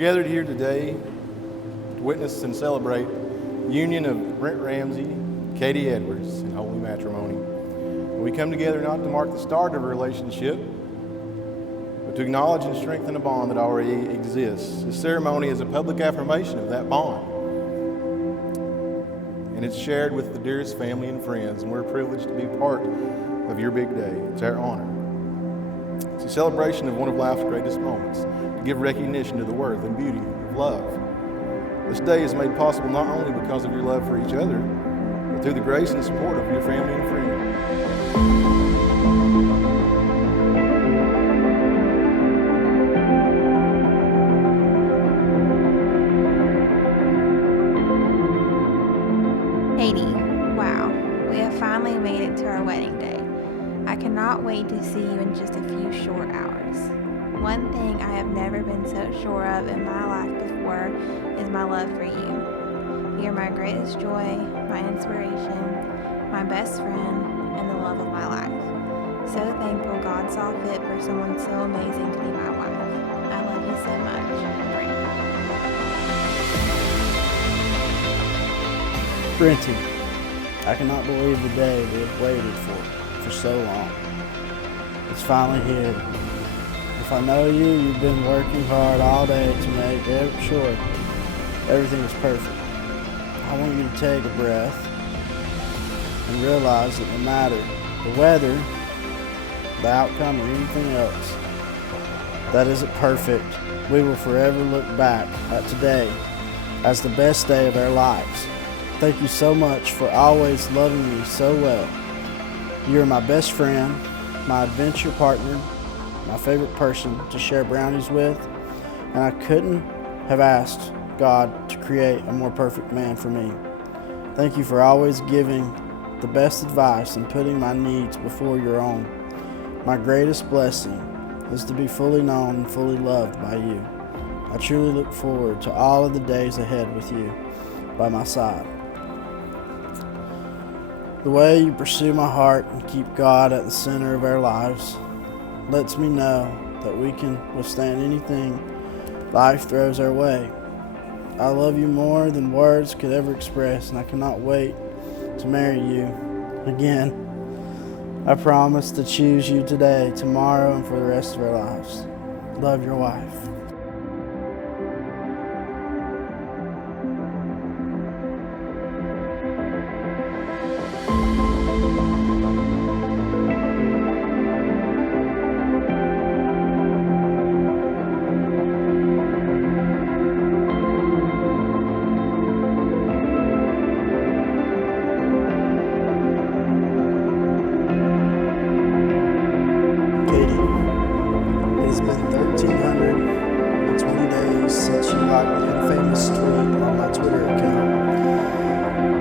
gathered here today to witness and celebrate the union of Brent Ramsey, Katie Edwards in holy matrimony. And we come together not to mark the start of a relationship, but to acknowledge and strengthen a bond that already exists. This ceremony is a public affirmation of that bond. And it's shared with the dearest family and friends, and we're privileged to be part of your big day. It's our honor. It's a celebration of one of life's greatest moments, to give recognition to the worth and beauty of love. This day is made possible not only because of your love for each other, but through the grace and support of your family and friends. Katie, wow, we have finally made it to our wedding day. I cannot wait to see you in just a few short hours. One thing I have never been so sure of in my life before is my love for you. You're my greatest joy, my inspiration, my best friend, and the love of my life. So thankful God saw fit for someone so amazing to be my wife. I love you so much, Brent. Brenty, I cannot believe the day we have waited for so long. It's finally here. If I know you, you've been working hard all day to make sure everything is perfect. I want you to take a breath and realize that no matter the weather, the outcome, or anything else that isn't perfect, we will forever look back at today as the best day of our lives. Thank you so much for always loving me so well. You are my best friend, my adventure partner, my favorite person to share brownies with, and I couldn't have asked God to create a more perfect man for me. Thank you for always giving the best advice and putting my needs before your own. My greatest blessing is to be fully known and fully loved by you. I truly look forward to all of the days ahead with you by my side. The way you pursue my heart and keep God at the center of our lives lets me know that we can withstand anything life throws our way. I love you more than words could ever express, and I cannot wait to marry you again. I promise to choose you today, tomorrow, and for the rest of our lives. Love, your wife.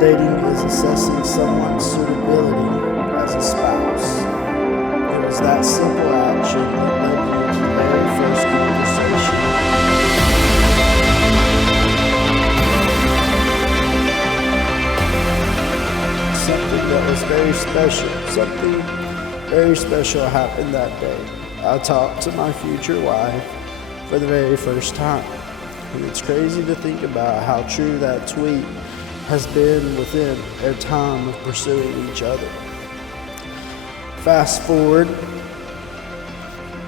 Dating is assessing someone's suitability as a spouse. It was that simple action that led me to the very first conversation. Something that was very special happened that day. I talked to my future wife for the very first time. And it's crazy to think about how true that tweet has been within our time of pursuing each other. Fast forward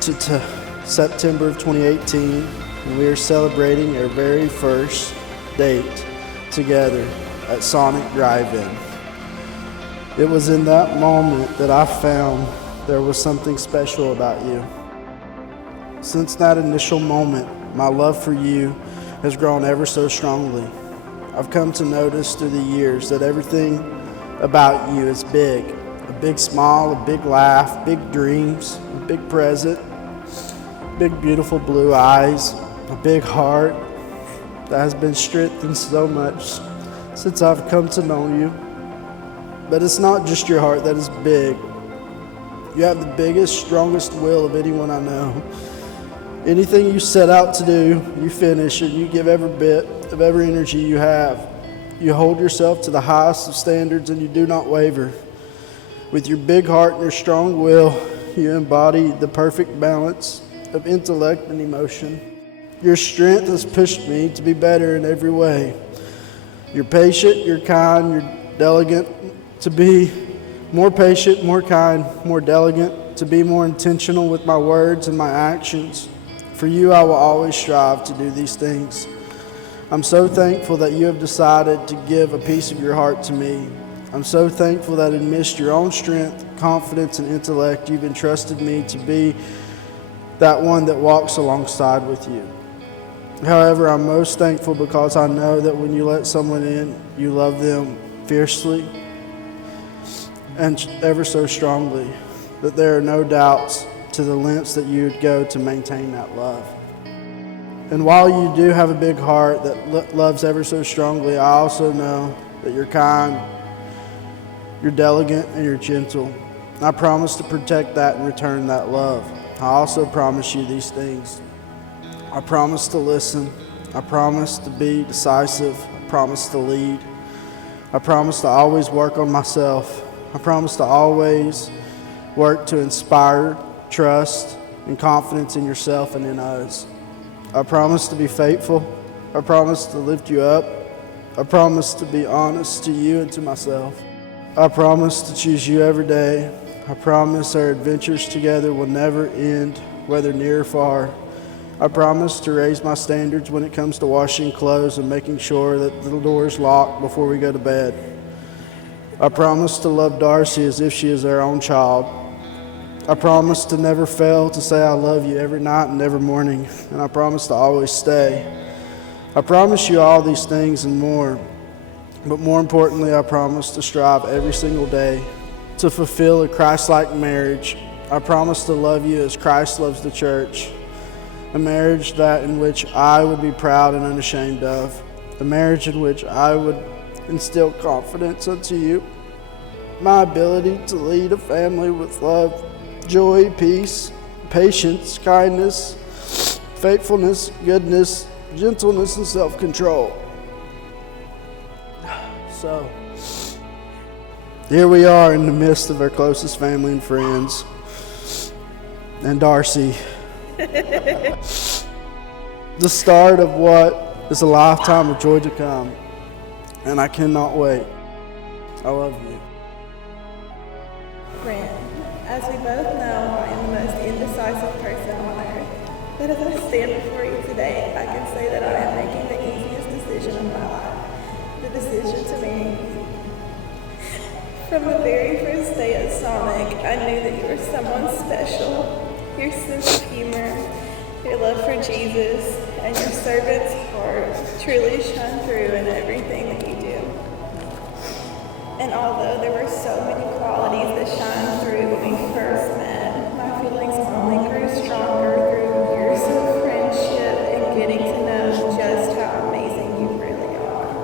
to September of 2018, and we are celebrating our very first date together at Sonic Drive-In. It was in that moment that I found there was something special about you. Since that initial moment, my love for you has grown ever so strongly. I've come to notice through the years that everything about you is big. A big smile, a big laugh, big dreams, a big present, big beautiful blue eyes, a big heart that has been strengthened so much since I've come to know you. But it's not just your heart that is big. You have the biggest, strongest will of anyone I know. Anything you set out to do, you finish, and you give every bit of every energy you have. You hold yourself to the highest of standards, and you do not waver. With your big heart and your strong will, you embody the perfect balance of intellect and emotion. Your strength has pushed me to be better in every way. You're patient, you're kind, you're diligent, to be more patient, more kind, more diligent, to be more intentional with my words and my actions. For you, I will always strive to do these things. I'm so thankful that you have decided to give a piece of your heart to me. I'm so thankful that amidst your own strength, confidence, and intellect, you've entrusted me to be that one that walks alongside with you. However, I'm most thankful because I know that when you let someone in, you love them fiercely and ever so strongly, that there are no doubts to the lengths that you would go to maintain that love. And while you do have a big heart that loves ever so strongly, I also know that you're kind, you're diligent, and you're gentle. I promise to protect that and return that love. I also promise you these things. I promise to listen. I promise to be decisive. I promise to lead. I promise to always work on myself. I promise to always work to inspire trust and confidence in yourself and in others. I promise to be faithful. I promise to lift you up. I promise to be honest to you and to myself. I promise to choose you every day. I promise our adventures together will never end, whether near or far. I promise to raise my standards when it comes to washing clothes and making sure that the door is locked before we go to bed. I promise to love Darcy as if she is our own child. I promise to never fail to say I love you every night and every morning, and I promise to always stay. I promise you all these things and more, but more importantly, I promise to strive every single day to fulfill a Christ-like marriage. I promise to love you as Christ loves the church, a marriage in which I would be proud and unashamed of, a marriage in which I would instill confidence unto you, my ability to lead a family with love, joy, peace, patience, kindness, faithfulness, goodness, gentleness, and self-control. So, here we are in the midst of our closest family and friends, and Darcy. The start of what is a lifetime of joy to come, and I cannot wait. I love you. Brent, as we both know, I am the most indecisive person on earth. But as I stand before you today, I can say that I am making the easiest decision of my life. The decision to marry you. From the very first day at Sonic, I knew that you were someone special. Your sense of humor, your love for Jesus, and your servant's heart truly shine through in everything that you do. And although there were so many qualities that shined through when we first met, my feelings only grew stronger through years of friendship and getting to know just how amazing you really are.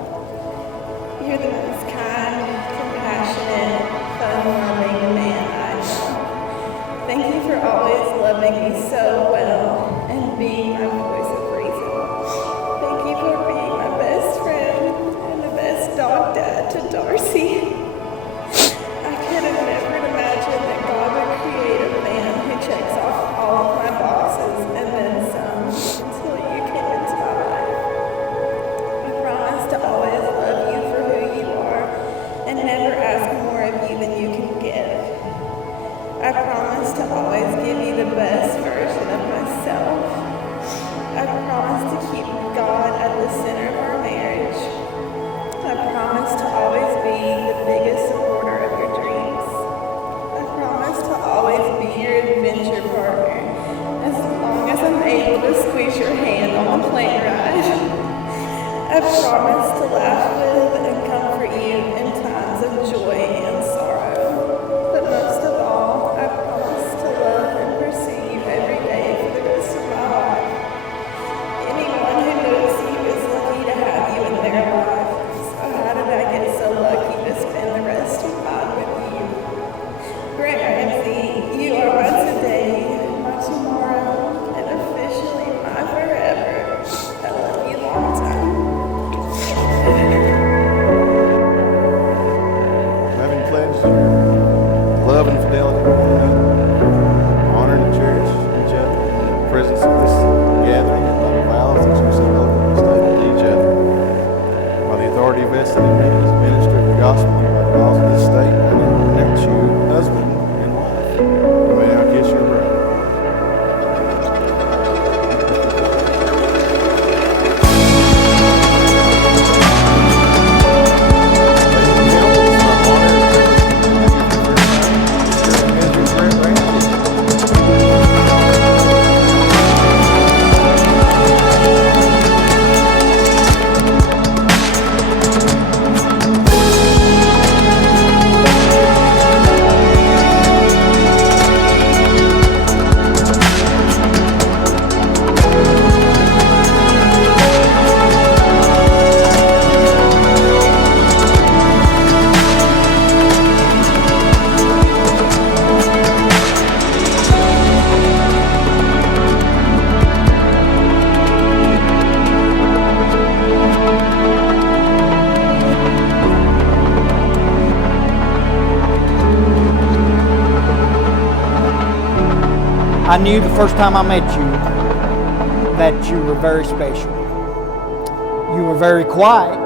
You're the most kind, compassionate, fun-loving man I know. Thank you for always loving me so well and being my voice of reason. Thank you for being my best friend and the best dog dad to Darcy. I could have never imagined that God would create a man who checks off all of my boxes and then some until you came into my life. I promise to always love you for who you are and never ask more of you than you can give. I promise to always give you the best version of myself. I promise to keep God at the center of our marriage. I promise to always be the biggest supporter of your dreams. I promise to always be your adventure partner as long as I'm able to squeeze your hand on the plane ride. I promise to laugh with and comfort you in times of joy and sorrow. But most of all, I promise to love and pursue you every day for the rest of my life. Anyone who knows you is lucky to have you in their life. So how did I get so lucky to spend the rest of mine with you? Brent Ramsey, you are my today, my tomorrow, and officially my forever. I love you long time. Having pledged love and fidelity to one another, honor and cherish each other in the presence of this gathering, and love vows knew the first time I met you that you were very special. You were very quiet,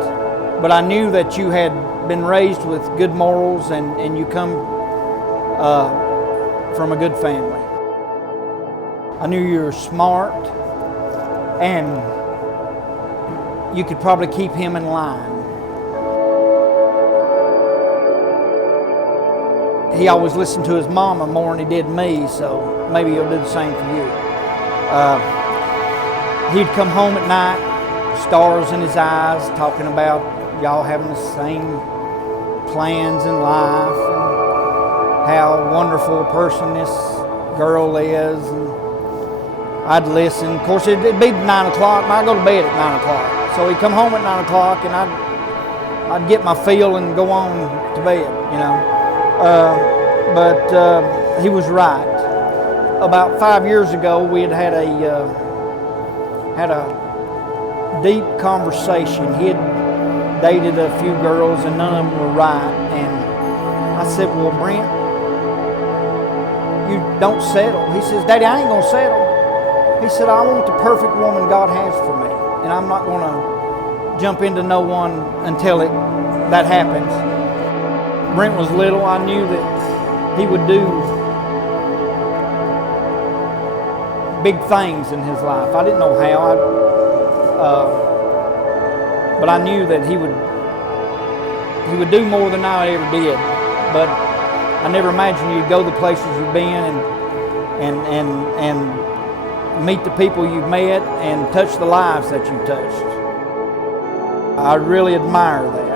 but I knew that you had been raised with good morals and you come from a good family. I knew you were smart and you could probably keep him in line. He always listened to his mama more than he did me, so maybe he'll do the same for you. He'd come home at night, stars in his eyes, talking about y'all having the same plans in life and how wonderful a person this girl is. And I'd listen. Of course, it'd be 9 o'clock, and I'd go to bed at 9 o'clock. So he'd come home at 9 o'clock, and I'd get my fill and go on to bed, you know. But he was right. About 5 years ago, we had a deep conversation. He had dated a few girls, and none of them were right. And I said, "Well, Brent, you don't settle." He says, "Daddy, I ain't gonna settle." He said, "I want the perfect woman God has for me, and I'm not gonna jump into no one until that happens." Brent was little. I knew that he would do big things in his life. I didn't know how, but I knew that he would do more than I ever did. But I never imagined you'd go the places you've been and meet the people you've met and touch the lives that you've touched. I really admire that.